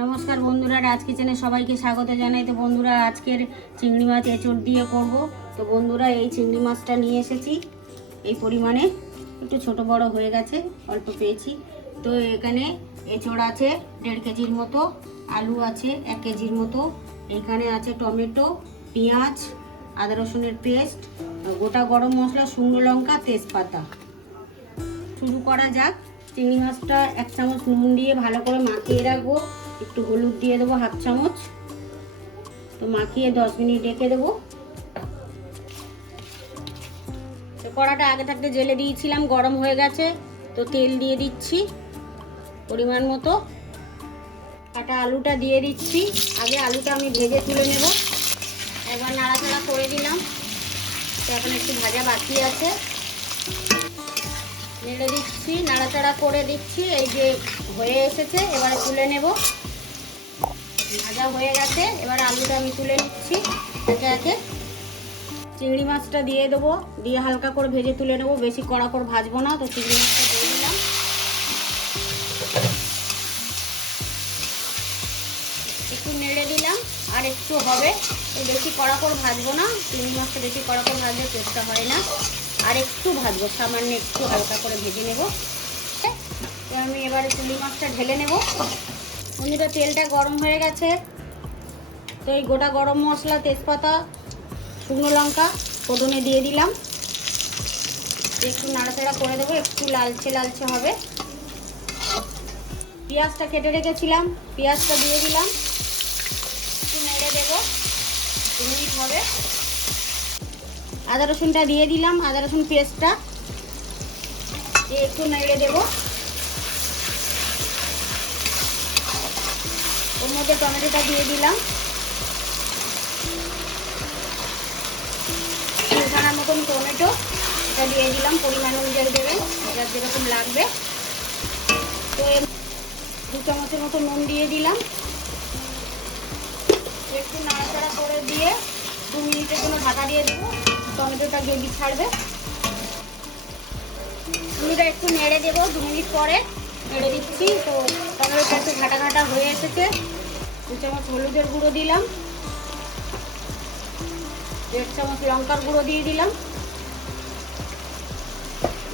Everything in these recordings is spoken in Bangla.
নমস্কার বন্ধুরা, রাজ কিচেনে সবাইকে স্বাগত জানাই। তো বন্ধুরা, আজকের চিংড়ি মাছ এঁচড় দিয়ে করব। তো বন্ধুরা, এই চিংড়ি মাছটা নিয়ে এসেছি। এই পরিমাণে একটু ছোট বড় হয়ে গেছে, অল্প পেয়েছি। তো এখানে এঁচড় আছে দেড় কেজির মতো, আলু আছে এক কেজির মতো। এখানে আছে টমেটো, পেঁয়াজ, আদা রসুনের পেস্ট, গোটা গরম মশলা, শুকনো লঙ্কা, তেজপাতা। শুরু করা যাক। চিংড়ি মাছটা এক চামচ নুন দিয়ে ভালো করে মাখিয়ে রাখব। একটু হলুদ দিয়ে দেবো হাফ চামচ। তো মাখিয়ে দশ মিনিট রেখে দেবো। তো কড়াটা আগে থাকতে জেলে দিয়েছিলাম, গরম হয়ে গেছে। তো তেল দিয়ে দিচ্ছি পরিমাণ মতো। কাটা আলুটা দিয়ে দিচ্ছি। আগে আলুটা আমি ভেজে তুলে নেব। একবার নাড়াচাড়া করে দিলাম। তো এখন একটু ভাজা বাকি আছে। নেড়ে দিচ্ছি, নাড়াচাড়া করে দিচ্ছি। এই যে হয়ে এসেছে, এবারে তুলে নেব। ভাজা হয়ে গেছে। এবার আলুটা আমি তুলে নিচ্ছি একে একে। চিংড়ি মাছটা দিয়ে দেবো। দিয়ে হালকা করে ভেজে তুলে নেব। বেশি কড়া করে ভাজবো না, তো চিংড়ি মাছটা দিয়ে দিলাম। একটু নেড়ে দিলাম, আর একটু হবে। বেশি কড়া করে ভাজবো না, চিংড়ি মাছটা বেশি কড়া করে ভাজলে টেস্টটা হয় না। আর একটু ভাজবো, সামান্য একটু হালকা করে ভেজে নেব। আমি এবারে চিংড়ি মাছটা ঢেলে নেব। বন্ধুরা তেলটা গরম হয়ে গেছে। তো এই গোটা গরম মশলা, তেজপাতা, শুকনো লঙ্কা ফোড়নে দিয়ে দিলাম। একটু নাড়াচাড়া করে দেবো, একটু লালচে লালচে হবে। পেঁয়াজটা কেটে রেখেছিলাম, পেঁয়াজটা দিয়ে দিলাম। একটু নেড়ে দেবো মিনিট হবে। আদা রসুনটা দিয়ে দিলাম, আদা রসুন পেস্টটা। দিয়ে একটু নেড়ে দেবো। মধ্যে টমেটোটা দিয়ে দিলাম। তিনখানার মতন টমেটো এটা দিয়ে দিলাম, পরিমাণ অনুযায়ী দেবেন এবার যেরকম লাগবে। তো দু চামচের মতো নুন দিয়ে দিলাম। একটু নাড়াচাড়া করে দিয়ে দু মিনিটের জন্য ঢাকা দিয়ে দেবো, টমেটোটা গ্রেভি ছাড়বে। টমেটোটা একটু নেড়ে দেবো, দু মিনিট পরে নেড়ে দিচ্ছি। তো টমেটোটা একটু ঘাটা ঘাটা হয়ে এসেছে। দু চামচ হলুদের গুঁড়ো দিলাম। দেড় চামচ লঙ্কার গুঁড়ো দিয়ে দিলাম।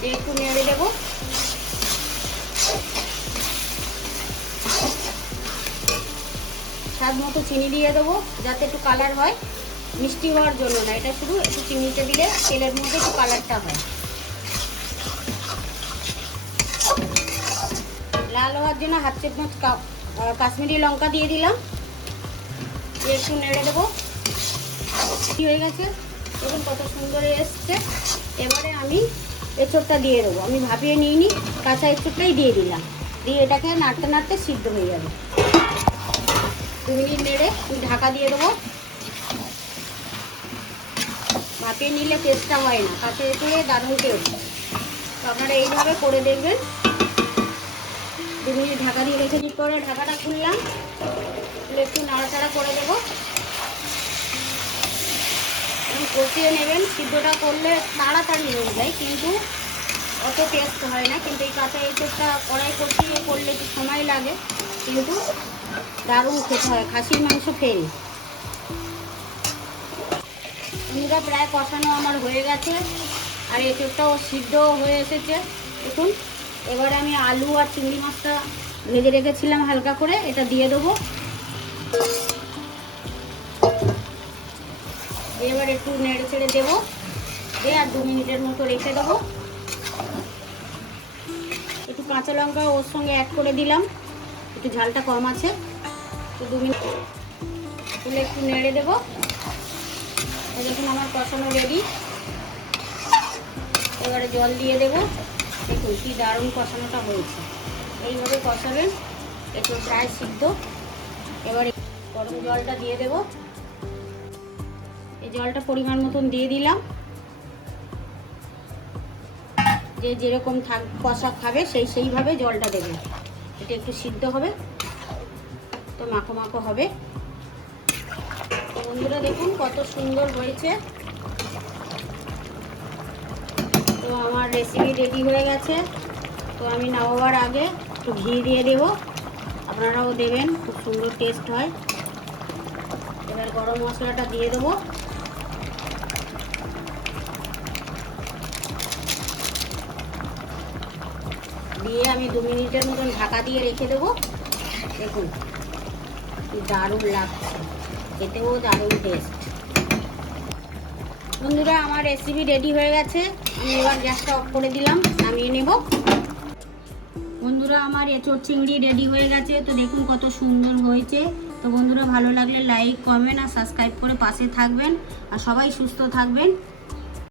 দিয়ে একটু নেড়ে দেবো। স্বাদ মতো চিনি দিয়ে দেবো, যাতে একটু কালার হয়। মিষ্টি হওয়ার জন্য না, এটা শুধু একটু চিনিতে দিলে তেলের মধ্যে একটু কালারটা হয়। লাল হওয়ার জন্য হাফ চামচ আহ, কাশ্মীরি লঙ্কা দিয়ে দিলাম। একটু নেড়ে দেবো। কি হয়ে গেছে? দেখুন কত সুন্দর এসছে। এবারে আমি এঁচড়টা দিয়ে দেবো। আমি ভাপিয়ে নিইনি কাঁচা এঁচড়টাই দিয়ে দিলাম। দিয়ে এটাকে নাড়তে নাড়তে সিদ্ধ হয়ে যাবে। দু মিনিট নেড়ে ঢাকা দিয়ে দেবো। ভাপিয়ে নিলে টেস্টটা হয় না। কাঁচা এঁচড়ে দারুণ টেস্ট আপনারা এইভাবে করে দেখবেন। দু ঢাকা দিয়ে রেখে ঠিক করে ঢাকাটা খুললাম। খুলে একটু নাড়াচাড়া করে দেবো। কষিয়ে নেবেন, সিদ্ধটা করলে তাড়াতাড়ি হয়ে যায়, কিন্তু অত টেস্ট হয় না, কিন্তু এই কাঁচা এঁচড়টা কড়াই কষিয়ে করলে একটু সময় লাগে, কিন্তু দারুণ খেতে হয়, খাসির মাংস ফেল। বন্ধুরা প্রায় কষানো আমার হয়ে গেছে, আর এই এঁচড়টাও সিদ্ধ হয়ে এসেছে। দেখুন এবারে আমি আলু আর চিংড়ি মাছটা ভেজে রেখেছিলাম হালকা করে, এটা দিয়ে দেবো। এবার একটু নেড়ে ছেড়ে দেবো, দিয়ে আর দু মিনিটের মতো রেখে দেবো। একটু কাঁচা লঙ্কা ওর সঙ্গে অ্যাড করে দিলাম, একটু ঝালটা কম আছে, তো দু মিনিট তুলে একটু নেড়ে দেবো। দেখুন আমার কষানো রেডি এবারে জল দিয়ে দেবো। দেখুন কি দারুণ কষানোটা হয়েছে। এইভাবে কষাবেন একটু প্রায় সিদ্ধ। এবারে গরম জলটা দিয়ে দেবো। এই জলটা পরিমাণ মতন দিয়ে দিলাম। যে যেরকম থাক, কষা খাবে, সেই সেইভাবে জলটা দেবে। এটা একটু সিদ্ধ হবে। তো মাখো মাখো হবে। বন্ধুরা দেখুন কত সুন্দর হয়েছে। তো আমার রেসিপি রেডি হয়ে গেছে। তো আমি নামাবার আগে একটু ঘি দিয়ে দেবো। আপনারাও দেবেন, খুব সুন্দর টেস্ট হয়। এবার গরম মশলাটা দিয়ে দেবো। দিয়ে আমি দু মিনিটের মতন ঢাকা দিয়ে রেখে দেবো। দেখুন দারুণ লাগছে। খেতেও দারুণ টেস্ট বন্ধুরা, আমার রেসিপি রেডি হয়ে গেছে। এবার গ্যাসটা অফ করে দিলাম, নামিয়ে নেব। বন্ধুরা, আমার এঁচড় চিংড়ি রেডি হয়ে গেছে, তো দেখুন কত সুন্দর হয়েছে। তো বন্ধুরা, ভালো লাগলে লাইক কমেন্ট আর সাবস্ক্রাইব করে পাশে থাকবেন। আর সবাই সুস্থ থাকবেন।